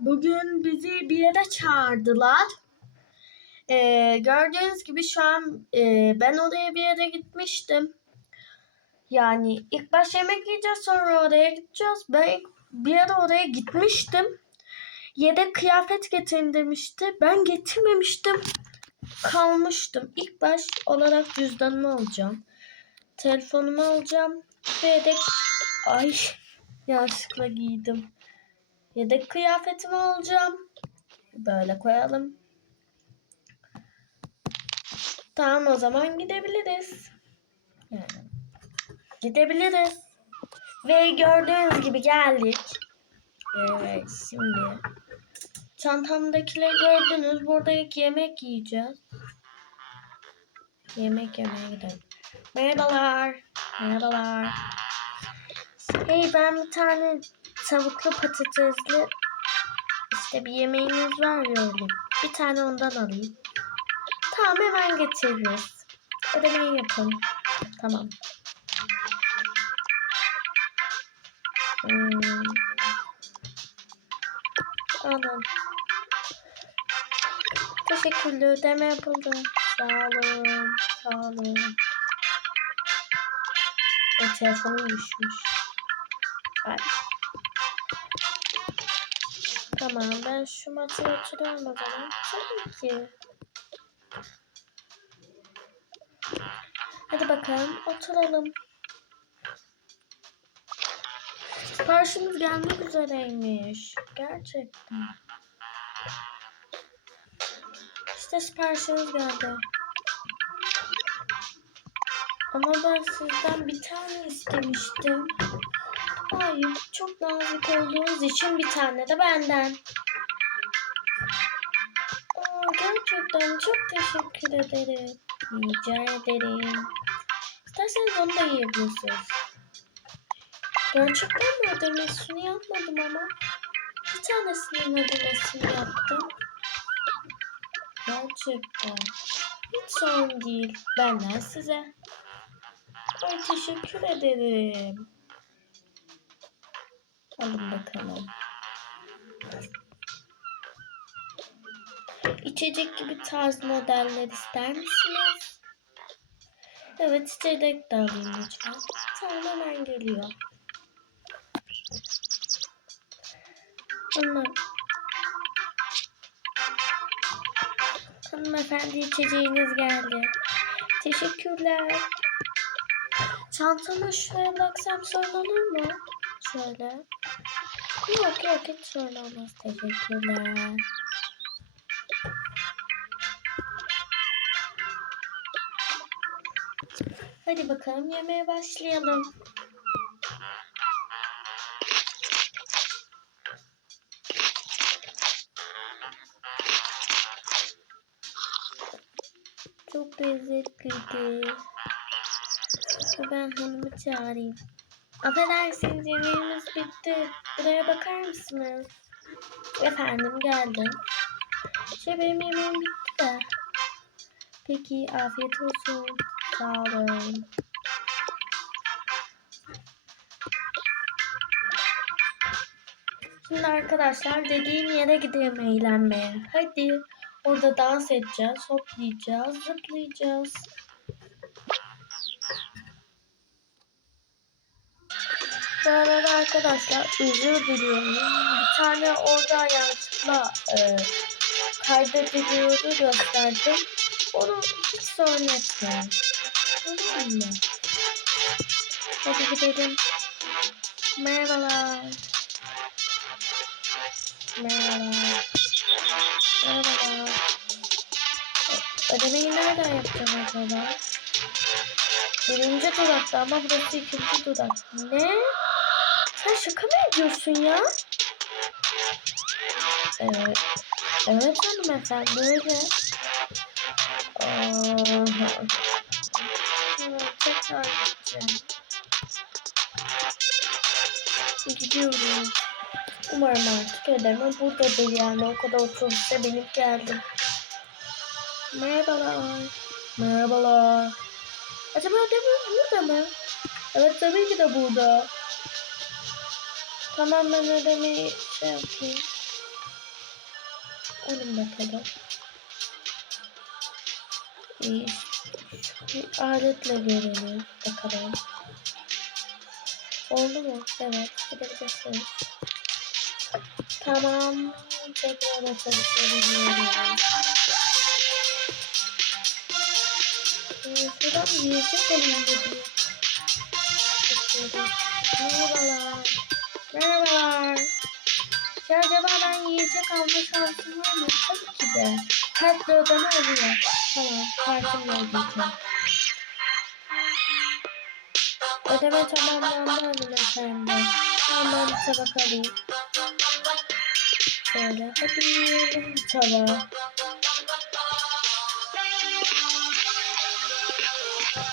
Bugün bizi bir yere çağırdılar. Ee, gördüğünüz gibi şu an e, ben oraya bir yere gitmiştim. Yani ilk baş yemek yiyeceğiz sonra oraya gideceğiz. Ben ilk bir yere oraya gitmiştim. Yedek kıyafet getirin demişti. Ben getirmemiştim. Kalmıştım. İlk baş olarak cüzdanımı alacağım. Telefonumu alacağım. Ve yedek... Ay yanlışlıkla giydim. Yedek kıyafetimi alacağım. Böyle koyalım. Tamam o zaman gidebiliriz. Yani gidebiliriz. Ve gördüğünüz gibi geldik. Evet şimdi çantamdakileri gördünüz. Burada ilk yemek yiyeceğiz. Yemek yemeye gidelim. Merhabalar. Merhabalar. Hey ben bir tane tavuklu patatesli işte bir yemeğiniz var ya öyle. Bir tane ondan alayım. Tamam hemen getiririz. Ödemeyi yapın. Tamam. Hmm. Alın. Teşekkürler. Ödeme yapıldı. Sağ olun. Sağ olun. O telefonum düşmüş. Ay. Tamam ben şu masaya oturuyorum o zaman. Tabii ki. Hadi bakalım oturalım. Siparişimiz gelmek üzereymiş. Gerçekten. İşte siparişimiz geldi. Ama ben sizden bir tane istemiştim. Hayır, çok nazik olduğunuz için bir tane de benden. Aa, gerçekten çok teşekkür ederim. Rica ederim. İsterseniz onu da yiyebilirsiniz. Gerçekten mi ödemesini yapmadım ama. Bir tanesinin ödemesini yaptım. Gerçekten. Hiç sorun değil. Benden size. Ay teşekkür ederim. Alın bakalım. İçecek gibi tarz modeller ister misiniz? Evet içecek de alayım lütfen. Tamam hemen geliyor. Bunlar. Hanımefendi içeceğiniz geldi. Teşekkürler. Çantama şuraya baksam sorun olur mu? Şöyle. Yok yok hiç sorun olmaz. Teşekkürler. Hadi bakalım yemeğe başlayalım. Çok lezzetliydi. Ben hanımı çağırayım. Affedersiniz yemeğimiz bitti. Buraya bakar mısınız? Efendim geldim. Şey benim yemeğim bitti de. Peki afiyet olsun. Sağ olun. Şimdi arkadaşlar dediğim yere gidelim eğlenmeye. Hadi. Orada dans edeceğiz, hoplayacağız, zıplayacağız. Arada arkadaşlar özür diliyorum. Bir tane orada yanlışlıkla e, kaydediliyordu gösterdim. Onu hiç sorun. Tamam mı? Hadi gidelim. Merhabalar. Merhabalar. Merhabalar. Ödemeyi nereden yapacağım acaba? Birinci durakta ama burası ikinci durak. Ne? Sen şaka mı ediyorsun ya? Evet. Evet hanımefendi öyle. Aha. Tekrar gideceğim. Gidiyorum. Umarım artık ödeme buradadır yani o kadar otobüse binip geldim. Merhabalar. Merhabalar. Acaba ödeme burada mı? Evet tabii ki de burada. Tamam ben ödemeyi şey yapayım. Alın bakalım. İyi. Bir aletle görelim. Bakalım. Oldu mu? Evet. Gidebilirsiniz. Tamam. Tekrar açabilirim. Şuradan yiyecek alayım dedim. Bakıyorum. Merhabalar. Ya acaba ben yiyecek alma şansım var mı? Tabii ki de. Kartla ödeme oluyor. Tamam. Kartımla ödeyeceğim. Ödeme tamamlandı hanımefendi. Hemen bir tabak alayım. Şöyle. Hadi yiyelim bir tabağı.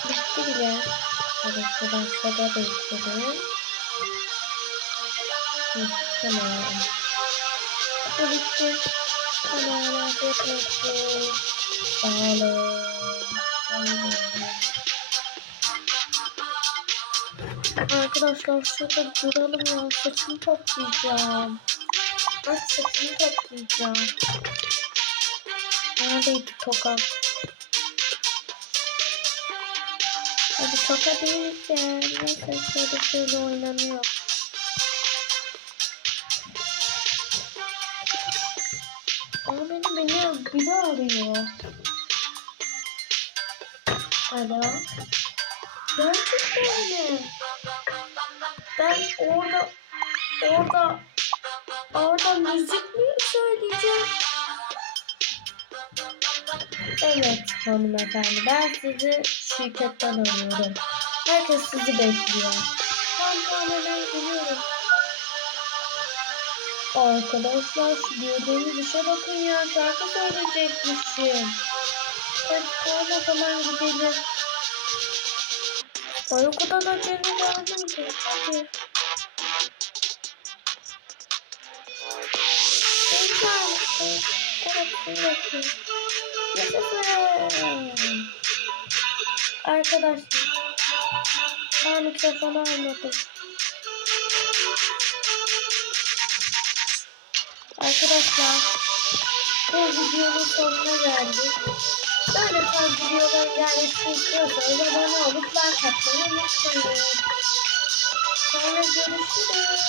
Bitti bile. Evet, şuradan soda da içelim. Hı, Tamam. Bu bitti. Tamam, afiyet olsun. Sağ olun. Arkadaşlar şurada duralım ya. Saçımı toplayacağım. Ben saçımı toplayacağım. Neredeydi toka? Hadi toka değil ki. Neyse şöyle şöyle oynanıyor. Beni biri arıyor. Alo. Gerçekten mi? Ben orada orada orada müzik mi söyleyeceğim? Evet hanımefendi ben sizi şirketten arıyorum. Herkes sizi bekliyor. Tamam tamam hemen geliyorum. Arkadaşlar şu girdiğimiz işe bakın ya şarkı söyleyecekmişim. Hadi tamam o zaman gidelim. Ay o kadar da acele geldim ki. Hadi. Arkadaşlar. Ben mikrofonu almadım. Arkadaşlar. Bu videonun sonuna geldik. Böyle tarz videoların gelmesini istiyorsanız abone olup like atmayı unutmayın. Sonra görüşürüz.